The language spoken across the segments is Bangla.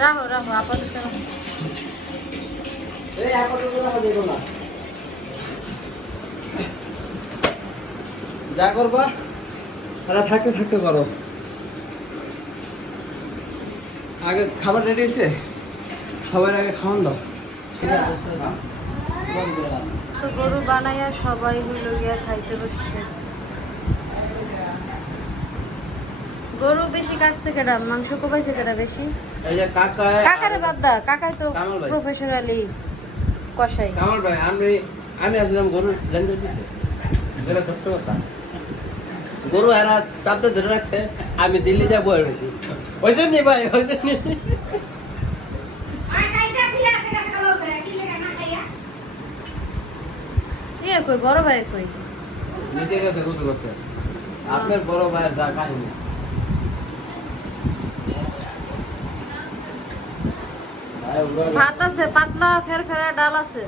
রাখো রাখো আপাতত যা করবা তারা থাকতে থাকতে পারো। আগে খাবার রেডি হয়েছে? সবার আগে খাওয়ান দাও। তো গরু বানাইয়া সবাই হইল গিয়া খাইতে বসছে। গরু বেশি কাটছে কেডা? মাংস কোপাইছে কেডা বেশি? এই যে কাকা কাকারে বাদ দা কাকাই তো প্রফেশনালি কষাই। কামাল ভাই আমি আমি আসলাম গরু লেনদেন দিতে। যেটা সত্য কথা। গরু এরা চাপতে ধরে রাখছে আমি দিল্লি যাব বয়ে রয়েছি হয়েছে নি ভাই হয়েছে নি? ইয়ে কই বড় ভাই কই? নিচে গেছে করতে। আপনার বড় ভাইয়ের যা কাহিনী। ভাত আছে পাতলা ফের ফেরা ডাল আছে।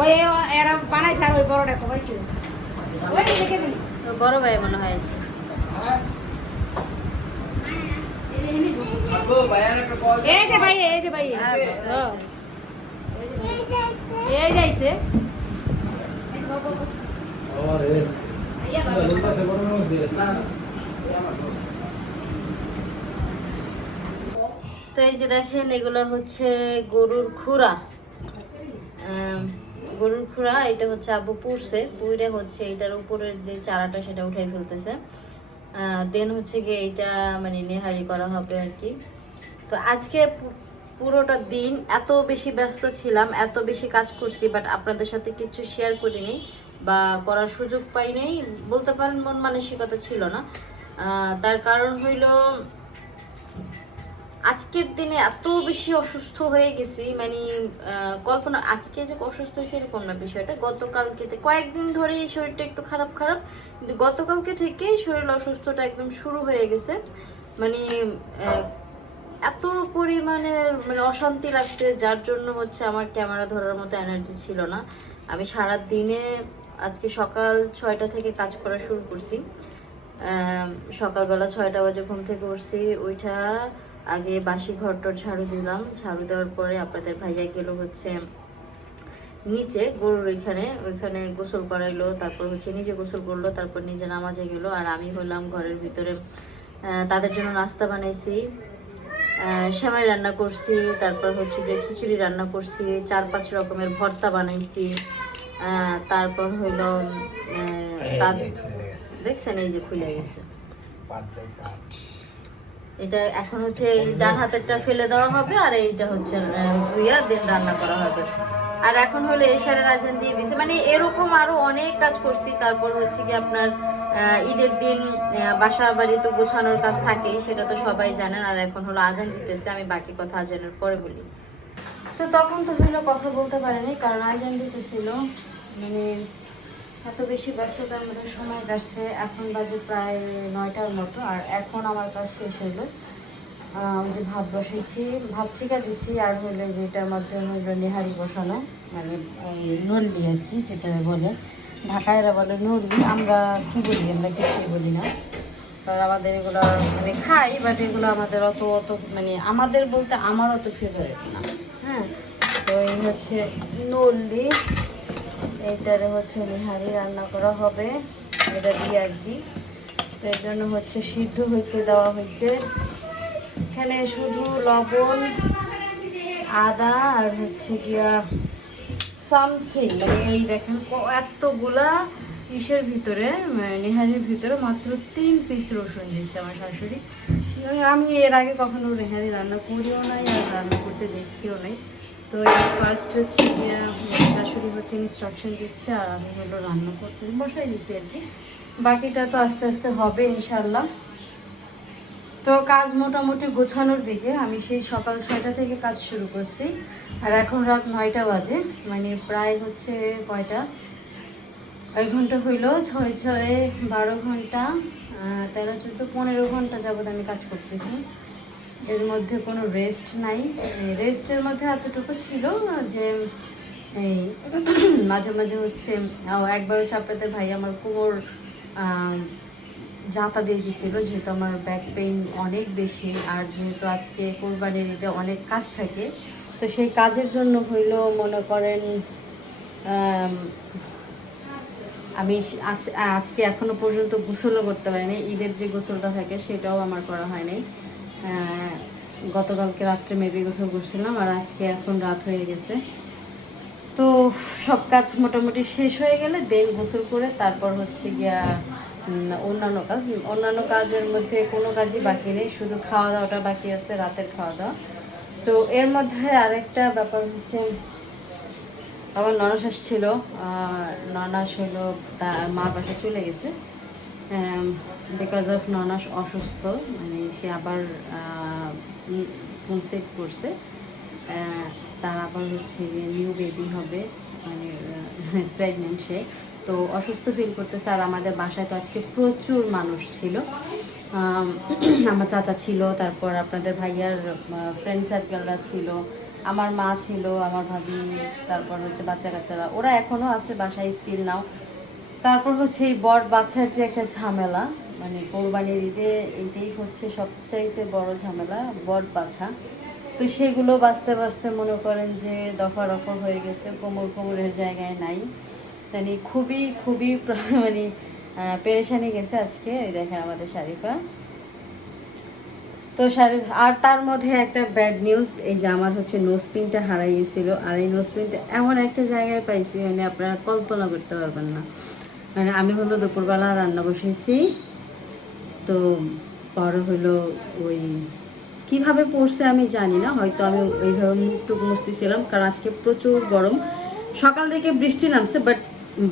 ওই এরা বানাইছে আর ওই বড়টা কোবাইছে ওই দেখে দিন। বড় ভাই মনে হয় আছে। এই যে ভাই এই যে ভাই। হ্যাঁ, আছে। এই যাইছে তো এই যে দেখেন, এগুলো হচ্ছে গরুর খুরা। গরুর খুরা, এটা হচ্ছে আব্বু পুড়ছে। পুড়ে হচ্ছে এটার উপরের যে চারাটা, সেটা উঠাই ফেলতেছে। দেন হচ্ছে গিয়ে এটা মানে নেহারি করা হবে আর কি। তো আজকে পুরোটা দিন এত বেশি ব্যস্ত ছিলাম, এত বেশি কাজ করছি বাট আপনাদের সাথে কিছু শেয়ার করিনি বা করার সুযোগ পাইনি। বলতে পারেন, মন মানসিকতা ছিল না। তার কারণ হইল, আজকের দিনে এত বেশি অসুস্থ হয়ে গেছি মানে কল্পনা, আজকে যে অসুস্থ হয়েছে এরকম না বিষয়টা। গতকালকে কয়েকদিন ধরে এই শরীরটা একটু খারাপ খারাপ, কিন্তু গতকালকে থেকেই শরীর অসুস্থটা একদম শুরু হয়ে গেছে। মানে এত পরিমাণে মানে অশান্তি লাগছে, যার জন্য হচ্ছে আমার ক্যামেরা ধরার মতো এনার্জি ছিল না। আমি সারা দিনে আজকে সকাল ছয়টা থেকে কাজ করা শুরু করছি। সকালবেলা ছয়টা বাজে ঘুম থেকে উঠছি ওইটা আগে বাসি ঘরটর ঝাড়ু দিলাম। ঝাড়ু দেওয়ার পরে আপনাদের ভাইয়া গেল হচ্ছে নিচে গরুর ওইখানে ওইখানে গোসল করাইলো, তারপর হচ্ছে নিজে গোসল করল, তারপর নিজে নামাজে গেলো। আর আমি হলাম ঘরের ভিতরে তাদের জন্য নাস্তা বানাইছি। সেমাই রান্না করছি তারপর হচ্ছে গিয়ে খিচুড়ি রান্না করছি চার পাঁচ রকমের ভর্তা বানাইছি তারপর হইল দেখছেন এই যে খুলে গেছে। এটা এখন হচ্ছে এই ডান হাতেরটা ফেলে দেওয়া হবে আর এইটা হচ্ছে ধুইয়া দিন রান্না করা হবে। আর এখন হলো এশারের আজান দিয়ে দিছে। মানে এরকম আরও অনেক কাজ করছি তারপর হচ্ছে কি আপনার ঈদের দিন বাসা বাড়ি তো গোছানোর কাজ থাকেই, সেটা তো সবাই জানেন। আর এখন হলো আজান দিতেছে, আমি বাকি কথা আজানের পরে বলি। তো তখন তো হইল কথা বলতে পারেনি, কারণ আজান দিতেছিল। মানে এত বেশি ব্যস্ততার মধ্যে সময় কাটছে, এখন বাজে প্রায় নয়টার মতো, আর এখন আমার কাজ শেষ হইল। যে ভাব বসাইছি, ভাত চিকা দিছি, আর হইল যে এটার মধ্যে হইল নেহারি বসানো মানে নলমি আর কি যেটা বলে। ঢাকায়রা বলে নলমি আমরা কি বলি? আমরা কিছুই বলি না। কারণ আমাদের এগুলো মানে খাই বাট এগুলো আমাদের অত অত মানে আমাদের বলতে আমার অত ফেভারিট না। হ্যাঁ? তো এই হচ্ছে নল্লি। এইটারে হচ্ছে নিহারি রান্না করা হবে। এটা দিয়ে আর কি তো এর জন্য হচ্ছে সিদ্ধ হইতে দেওয়া হয়েছে এখানে শুধু লবণ, আদা, আর হচ্ছে গিয়া সামথিং মানে এই দেখেন এতগুলা ইসের ভিতরে মানে নেহারির ভিতরে মাত্র তিন পিস রসুন দিয়েছে আমার শাশুড়ি। মানে আমি এর আগে কখনো নেহারি রান্না করিও নাই আর রান্না করতে দেখিও নাই। তো ফার্স্ট হচ্ছে শাশুড়ি হচ্ছে ইনস্ট্রাকশন দিচ্ছে আর আমি হলো রান্না করতে বসাই দিছি আর কি। বাকিটা তো আস্তে আস্তে হবে ইনশাল্লাহ তো কাজ মোটামুটি গোছানোর দিকে আমি সেই সকাল ছয়টা থেকে কাজ শুরু করছি। এখন রাত নয়টা বাজে মানে প্রায় হচ্ছে কয়টা? এক ঘণ্টা হইল, ছয় ছয় বারো ঘণ্টা তেরো চোদ্দ, পনেরো ঘণ্টা যাবত আমি কাজ করতেছি। এর মধ্যে কোনো রেস্ট নাই। রেস্টের মধ্যে এতটুকু ছিল যে, এই মাঝে মাঝে হচ্ছে একবার হচ্ছে ভাই আমার কোমর জাতা দিয়ে গেছিল যেহেতু আমার ব্যাক পেইন অনেক বেশি। আর যেহেতু আজকে কোরবানির ঈদে অনেক কাজ থাকে তো সেই কাজের জন্য হইল মনে করেন, আমি আজ, আজকে এখনও পর্যন্ত গোসলও করতে পারিনি। ঈদের যে গোসলটা থাকে সেটাও আমার করা হয়নি। গতকালকে রাত্রে মেবি গোসল করছিলাম আর আজকে এখন রাত হয়ে গেছে। তো সব কাজ মোটামুটি শেষ হয়ে গেলে দেন গোসল করে তারপর হচ্ছে গিয়া অন্যান্য কাজ। অন্যান্য কাজের মধ্যে কোনো কাজই বাকি নেই, শুধু খাওয়া দাওয়াটা বাকি আছে, রাতের খাওয়া দাওয়া। তো এর মধ্যে আরেকটা ব্যাপার হচ্ছে, আমার ননাস আসছিল ননাস হলো মার বাসা চলে গেছে। বিকজ অফ ননাস অসুস্থ মানে সে আবার কনসেপ্ট করছে। তার আবার হচ্ছে নিউ বেবি হবে মানে প্রেগনেন্ট সে। তো অসুস্থ ফিল করতেছে। আর আমাদের বাসায় তো আজকে প্রচুর মানুষ ছিল। আমার চাচা ছিল, তারপর আপনাদের ভাইয়ার ফ্রেন্ড সার্কেলরা ছিল, আমার মা ছিল, আমার ভাবি, তারপর হচ্ছে বাচ্চা কাচ্চারা। ওরা এখনও আছে বাসায় স্টিল নাও তারপর হচ্ছে এই বট বাছার যে একটা ঝামেলা মানে কোরবানির ঈদে এইটাই হচ্ছে সবচাইতে বড় ঝামেলা, বট বাছা। তো সেগুলো বাঁচতে বাঁচতে মনে করেন যে দফা রফা হয়ে গেছে, কোমর কোমরের জায়গায় নাই। মানে খুবই খুবই মানে পেরেশানি গেছে আজকে, এই দেখেন আমাদের শারিফা। তো শারিফ, আর তার মধ্যে একটা ব্যাড নিউজ এই যে আমার হচ্ছে নোসপিনটা হারাই গেছিল, আর এই নোসপিনটা এমন একটা জায়গায় পাইছি মানে আপনারা কল্পনা করতে পারবেন না। মানে আমি হলো দুপুরবেলা রান্না বসেছি, তো পরে হলো ওই কীভাবে পড়ছে আমি জানি না, হয়তো আমি ওইভাবে মুখটুক মুছতেছিলাম কারণ আজকে প্রচুর গরম। সকাল থেকে বৃষ্টি নামছে বাট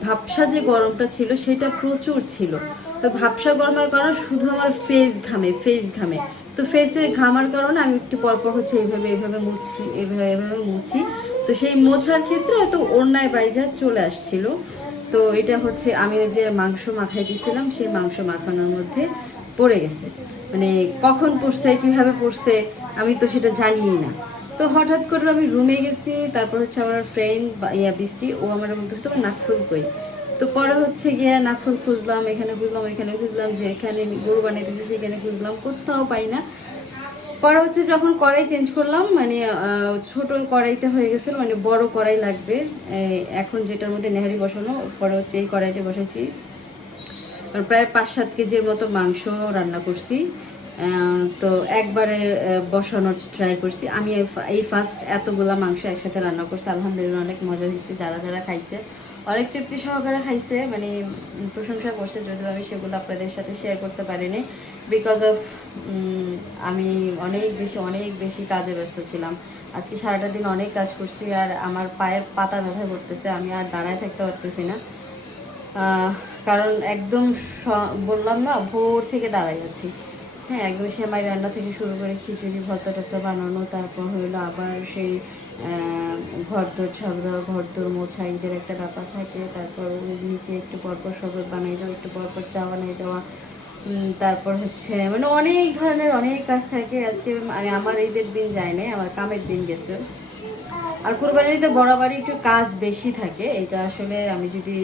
ভাবসা যে গরমটা ছিল, সেটা প্রচুর ছিল। তো ভাবসা গরমের কারণে শুধু আমার ফেস ঘামে ফেস ঘামে। তো ফেসে ঘামার কারণে আমি একটু পরপর হচ্ছে এইভাবে এইভাবে মুছি এইভাবে এইভাবে মুছি। তো সেই মোছার ক্ষেত্রে হয়তো ওড়নায় বাইজা চলে আসছিল। তো এটা হচ্ছে আমি ওই যে মাংস মাখাই দিয়েছিলাম সেই মাংস মাখানোর মধ্যে পড়ে গেছে। মানে কখন পড়ছে, কীভাবে পড়ছে, আমি তো সেটা জানিই না। তো হঠাৎ করে আমি রুমে গেছি, তারপর হচ্ছে আমার ফ্রেন্ড ইয়া বৃষ্টি, ও আমার বলতেছে, তোমার নাকফুল কই? তো পরে হচ্ছে গিয়ে নাকফুল খুঁজলাম, এখানে খুঁজলাম এখানে খুঁজলাম, যে এখানে গরু বানাইতেছে, সেখানে খুঁজলাম, কোথাও পাই না। পরে হচ্ছে যখন কড়াই চেঞ্জ করলাম মানে ছোট কড়াইতে হয়ে গেছিল মানে বড় কড়াই লাগবে এখন যেটার মধ্যে নেহারি বসানো, পরে হচ্ছে এই কড়াইতে বসাইছি। প্রায় পাঁচ সাত কেজির মতো মাংস রান্না করছি। তো একবারে বসানোর ট্রাই করছি। আমি এই ফার্স্ট এতগুলা মাংস একসাথে রান্না করছি। আলহামদুলিল্লাহ অনেক মজা হয়েছে যারা যারা খাইছে। অনেক তৃপ্তি সহকারে খাইছে মানে প্রশংসা করছে, যদিও আমি সেগুলো আপনাদের সাথে শেয়ার করতে পারিনি। বিকজ অফ আমি অনেক বেশি অনেক বেশি কাজে ব্যস্ত ছিলাম। আজকে সারাটা দিন অনেক কাজ করছি আর আমার পায়ের পাতা ব্যথা করতেছে, আমি আর দাঁড়ায় থাকতে পারতেছি না। কারণ একদম বললাম না, ভোর থেকে দাঁড়াই আছি। হ্যাঁ একদম সেমাই রান্না থেকে শুরু করে খিচুড়ি ভর্তা টর্তা বানানো তারপর হইল আবার সেই আহ, ঘর দোর ঝগড়া ঘর দোর মোছা ঈদের একটা ব্যাপার থাকে। তারপর নিচে একটু পরপর শরবত বানাই দেওয়া একটু পরপর চা বানাই দেওয়া। তারপর হচ্ছে মানে অনেক ধরনের অনেক কাজ থাকে। আজকে মানে আমার ঈদের দিন যায় নাই আমার কামের দিন গেছে। আর কোরবানিতে বরাবরই একটু কাজ বেশি থাকে। এটা আসলে আমি যদি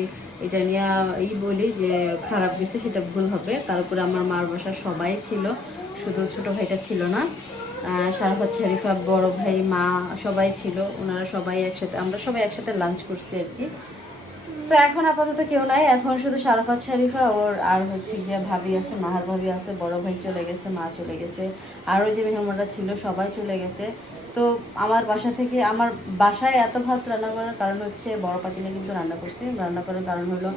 এটা নিয়ে ই বলি যে খারাপ গেছে সেটা ভুল হবে। তারপরে আমার মার বাসার সবাই ছিল শুধু ছোট ভাইটা ছিল না। আহ, শারাফাত শরীফা বড় ভাই মা সবাই ছিল ওনারা সবাই একসাথে আমরা সবাই একসাথে লাঞ্চ করছি আর কি। তো এখন আপাতত কেউ নাই এখন শুধু শারাফাত শরীফা ওর আর হচ্ছে গিয়া ভাবি আছে মাহার ভাবি আছে বড় ভাই চলে গেছে মা চলে গেছে আরও যে মেহমানরা ছিল সবাই চলে গেছে। তো আমার বাসা থেকে আমার বাসায় এত ভাত রান্না করার কারণ হচ্ছে বড় পাতিলে কিন্তু রান্না করছি। রান্না করার কারণ হলো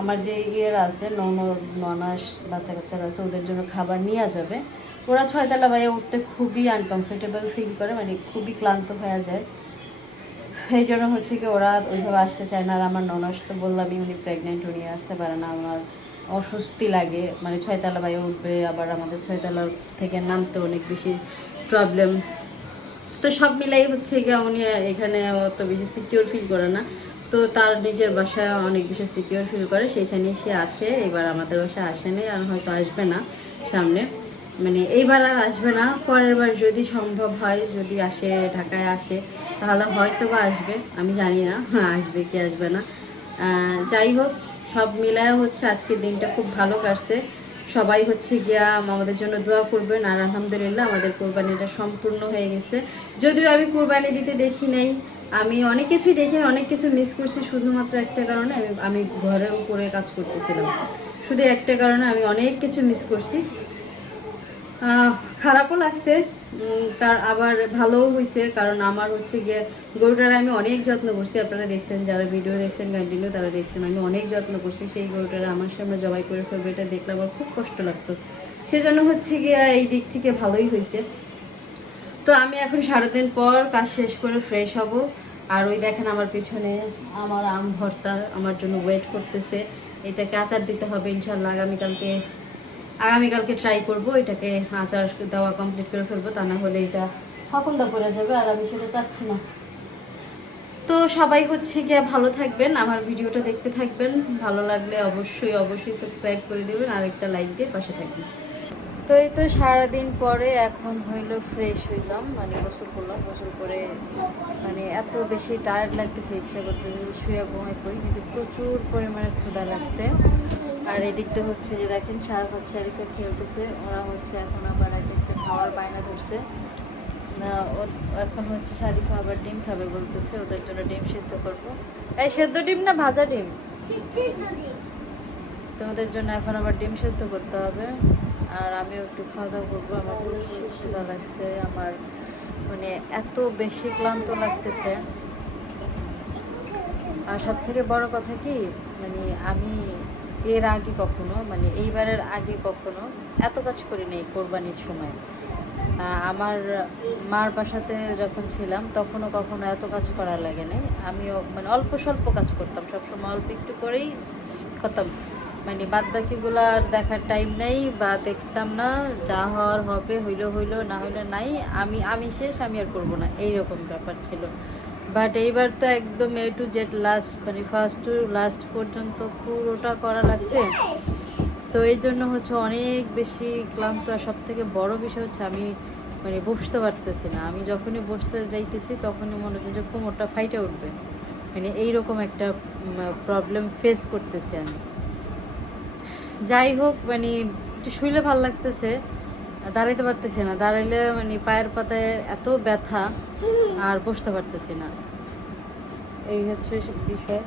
আমার যে ইয়েরা আছে, ননদ, ননাস বাচ্চা কাচ্চারা আছে, ওদের জন্য খাবার নিয়ে যাবে। ওরা ছয়তলা বাইরে উঠতে খুবই আনকমফোর্টেবল ফিল করে মানে খুবই ক্লান্ত হয়ে যায়। এই জন্য হচ্ছে কি ওরা ওইভাবে আসতে চায় না। আর আমার ননস তো বললামই, উনি প্রেগনেন্ট উনি আসতে পারে না। আমার অস্বস্তি লাগে। মানে ছয়তলা বাইরে উঠবে, আবার আমাদের ছয়তলা থেকে নামতে অনেক বেশি প্রবলেম তো সব মিলাই হচ্ছে গিয়ে উনি এখানে অত বেশি সিকিউর ফিল করে না। তো তার নিজের বাসায় অনেক বেশি সিকিউর ফিল করে সেখানেই সে আছে। এবার আমাদের বাসায় আসেনি আর হয়তো আসবে না সামনে। মানে এইবার আর আসবে না, পরের বার যদি সম্ভব হয়, যদি আসে, ঢাকায় আসে, তাহলে হয়তো বা আসবে। আমি জানি না, আসবে কি আসবে না। যাই হোক, সব মিলায় হচ্ছে আজকের দিনটা খুব ভালো কাটছে। সবাই হচ্ছে গিয়া আমাদের জন্য দোয়া করবেন। আর আলহামদুলিল্লাহ আমাদের কোরবানিটা সম্পূর্ণ হয়ে গেছে। যদিও আমি কোরবানি দিতে দেখি নাই, আমি অনেক কিছুই দেখি অনেক কিছু মিস করছি, শুধুমাত্র একটা কারণে আমি আমি ঘরে উপরে কাজ করতেছিলাম। শুধু একটা কারণে আমি অনেক কিছু মিস করছি। খারাপও লাগছে। কার আবার ভালোও হয়েছে কারণ আমার হচ্ছে গিয়ে গরুটার আমি অনেক যত্ন করছি। আপনারা দেখছেন, যারা ভিডিও দেখছেন কন্টিনিউ তারা দেখছেন, আমি অনেক যত্ন করছি। সেই গরুটার আমার সামনে জবাই করে ফেলবে, এটা দেখলে আমার খুব কষ্ট লাগতো। সেজন্য হচ্ছে গিয়ে এই দিক থেকে ভালোই হয়েছে তো আমি এখন সারাদিন পর কাজ শেষ করে ফ্রেশ হব। আর ওই দেখেন আমার পিছনে আমার আম ভর্তা, আমার জন্য ওয়েট করতেছে। এটাকে আচার দিতে হবে ইনশাল্লাহ আগামীকালকে। আগামীকালকে ট্রাই করব, এটাকে আচার দেওয়া কমপ্লিট করে ফেলব, তা না হলে এটা ফকন্দা পড়ে যাবে, আর আমি সেটা চাচ্ছি না। তো সবাই হচ্ছে গিয়ে ভালো থাকবেন, আমার ভিডিওটা দেখতে থাকবেন, ভালো লাগলে অবশ্যই অবশ্যই সাবস্ক্রাইব করে দেবেন, আর একটা লাইক দিয়ে পাশে থাকবেন। তো এই তো সারাদিন পরে এখন হইল ফ্রেশ হইলাম মানে গোসল করলাম, গোসল করে মানে এত বেশি টায়ার্ড লাগতেছে, ইচ্ছা করতেছে শুয়ে ঘুমাই পড়ি, কিন্তু প্রচুর পরিমাণে ক্ষুধা লাগছে। আর এদিকটা হচ্ছে যে দেখেন সার হচ্ছে এদিকে খেলতেছে। ওরা হচ্ছে এখন আবার এক একটা খাওয়ার বায়না ধরছে। এখন হচ্ছে শারিফা আবার ডিম খাবে বলতেছে ওদের জন্য ডিম সিদ্ধ করব। এই সেদ্ধ ডিম না ভাজা ডিম? তো ওদের জন্য এখন আবার ডিম সেদ্ধ করতে হবে। আর আমিও একটু খাওয়া দাওয়া করব আমার খুব ক্ষুধা লাগছে আমার মানে এত বেশি ক্লান্ত লাগতেছে। আর সব থেকে বড় কথা কি মানে আমি এর আগে কখনো মানে এইবারের আগে কখনো এত কাজ করি নাই কোরবানির সময়। আমার মার বাসাতে যখন ছিলাম, তখনও কখনো এত কাজ করা লাগে নাই। আমিও মানে অল্প স্বল্প কাজ করতাম, সবসময় অল্প একটু করেই করতাম। মানে বাদ বাকিগুলো আর দেখার টাইম নেই বা দেখতাম না, যা হওয়ার হবে, হইল হইল, না হইল, নাই। আমি আমি শেষ, আমি আর করব না। এইরকম ব্যাপার ছিল। বাট এইবার তো একদম এ টু জেড লাস্ট মানে ফার্স্ট টু লাস্ট পর্যন্ত পুরোটা করা লাগছে। তো এই জন্য হচ্ছে অনেক বেশি ক্লান্ত আর সব থেকে বড় বিষয় হচ্ছে আমি মানে বসতে পারতেছি না। আমি যখনই বসতে যাইতেছি তখনই মনে হচ্ছে যে কোমরটা ফাইটে উঠবে। মানে এইরকম একটা প্রবলেম ফেস করতেছি আমি। যাই হোক মানে একটু শুইলে ভালো লাগতেছে। দাঁড়াইতে পারতেছি না। দাঁড়াইলে মানে পায়ের পাতায় এত ব্যথা, আর বসতে পারতেছি না। এই হচ্ছে বিষয়।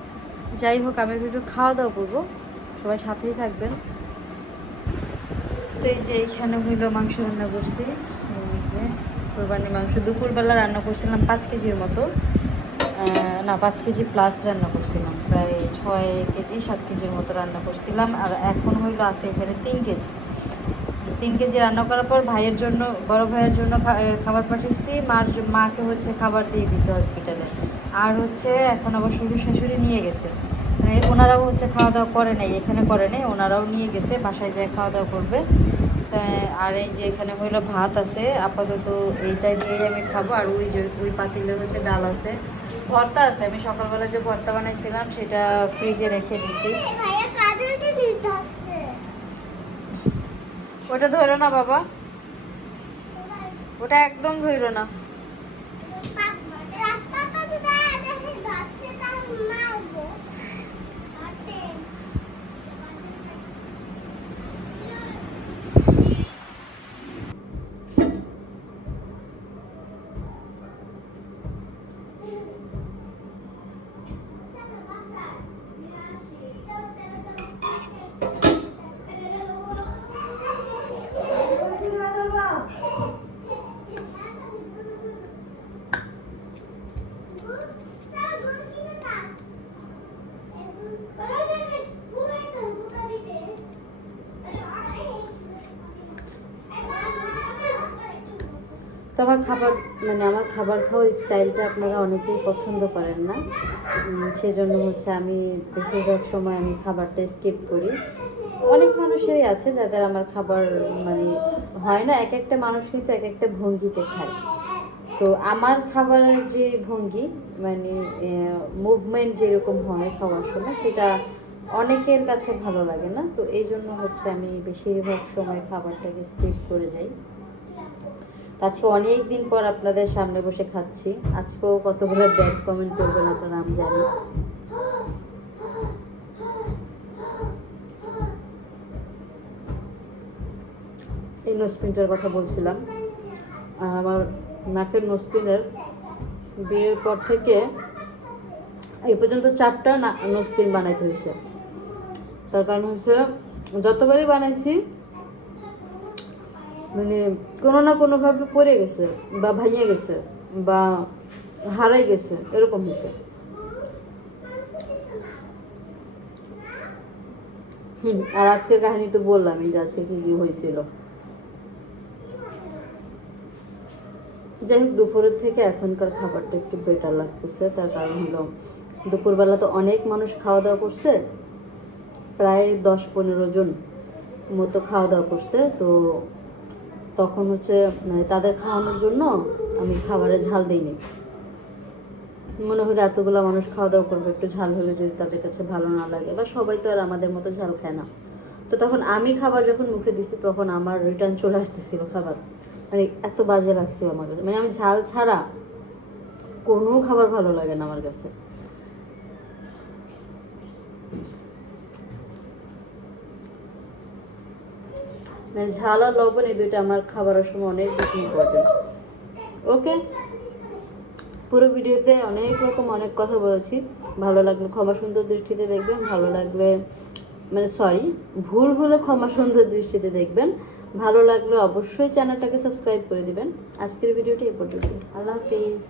যাই হোক, আমি একটু খাওয়া দাওয়া করব। সবাই সাথেই থাকবেন। তো এই যে এইখানে হইল মাংস রান্না করছি। যে কোরবানির মাংস। দুপুরবেলা রান্না করছিলাম পাঁচ কেজির মতো। না, পাঁচ কেজি প্লাস রান্না করছিলাম। প্রায় ছয় কেজি, সাত কেজির মতো রান্না করছিলাম। আর এখন হইল আছে এখানে তিন কেজি। তিন কেজি রান্না করার পর ভাইয়ের জন্য, বড় ভাইয়ের জন্য খাবার পাঠিয়েছি। মার মাকে হচ্ছে খাবার দিয়ে দিছে হসপিটালে আর হচ্ছে এখন আবার শ্বশুর শাশুড়ি নিয়ে গেছে। মানে ওনারাও হচ্ছে খাওয়া দাওয়া করে নাই, এখানে করে নাই, ওনারাও নিয়ে গেছে, বাসায় যায় খাওয়া দাওয়া করবে। আর এই যে এখানে হইল ভাত আছে, আপাতত এইটা দিয়েই আমি খাব। আর ওই যে, ওই পাতিলে হচ্ছে ডাল আছে। ভর্তা আছে, আমি সকালবেলা যে ভর্তা বানাইছিলাম, সেটা ফ্রিজে রেখে দিছি। ওটা ধরো না বাবা। ওটা একদম ধরো না। আমার খাবার মানে আমার খাবার খাওয়ার স্টাইলটা আপনারা অনেকেই পছন্দ করেন না। সেজন্য হচ্ছে আমি বেশিরভাগ সময় আমি খাবারটা স্কিপ করি। অনেক মানুষেরই আছে যাদের আমার খাবার মানে হয় না, এক একটা মানুষ কিন্তু এক একটা ভঙ্গিতে খায়। তো আমার খাবারের যে ভঙ্গি মানে মুভমেন্ট যেরকম হয় খাওয়ার সময়, সেটা অনেকের কাছে ভালো লাগে না। তো এই জন্য হচ্ছে আমি বেশিরভাগ সময় খাবারটাকে স্কিপ করে যাই। আজকে অনেক দিন পর আপনাদের সামনে বসে খাচ্ছি। আজকেও কতগুলো ব্যাড কমেন্ট করবেন আপনারা আমি জানি। এই নোসপিনটার কথা বলছিলাম। আমার নাকের নোসপিনের বিয়ের পর থেকে এই পর্যন্ত চারটা নোসপিন বানাইতে হয়েছে তার কারণ হচ্ছে যতবারই বানাইছি মানে কোনো না কোনোভাবে পড়ে গেছে বা ভাঙিয়ে গেছে বা হারাই গেছে, এরকম হয়েছে। আর আজকের কাহিনী তো বললামই যে আজকে কি কি হয়েছিল। যাই হোক, দুপুরের থেকে এখনকার খাবারটা একটু বেটার লাগতেছে। তার কারণ হলো, দুপুরবেলা তো অনেক মানুষ খাওয়া দাওয়া করছে। প্রায় দশ পনেরো জন মতো খাওয়া দাওয়া করছে। তো তখন হচ্ছে মানে তাদের খাওয়ানোর জন্য আমি খাবারে ঝাল দিইনি। মনে হলো এতগুলো মানুষ খাওয়া দাওয়া করবে, একটু ঝাল হলে যদি তাদের কাছে ভালো না লাগে। বা সবাই তো আর আমাদের মতো ঝাল খায় না। তো তখন আমি খাবার যখন মুখে দিছি, তখন আমার রিটার্ন চলে আসতেছিল খাবার। মানে এত বাজে লাগছে আমার কাছে। মানে আমি ঝাল ছাড়া কোনো খাবার ভালো লাগে না আমার কাছে। মানে ঝাল আর লবণ এই দুইটা আমার খাবারের সময় অনেক বেশি ইম্পর্টেন্ট ওকে পুরো ভিডিওতে অনেক রকম অনেক কথা বলেছি। ভালো লাগলে ক্ষমা সুন্দর দৃষ্টিতে দেখবেন, ভালো লাগলে মানে সরি ভুল হলে ক্ষমা সুন্দর দৃষ্টিতে দেখবেন। ভালো লাগলে অবশ্যই চ্যানেলটাকে সাবস্ক্রাইব করে দিবেন। আজকের ভিডিওটি এ পর্যন্ত আল্লাহ হাফিজ।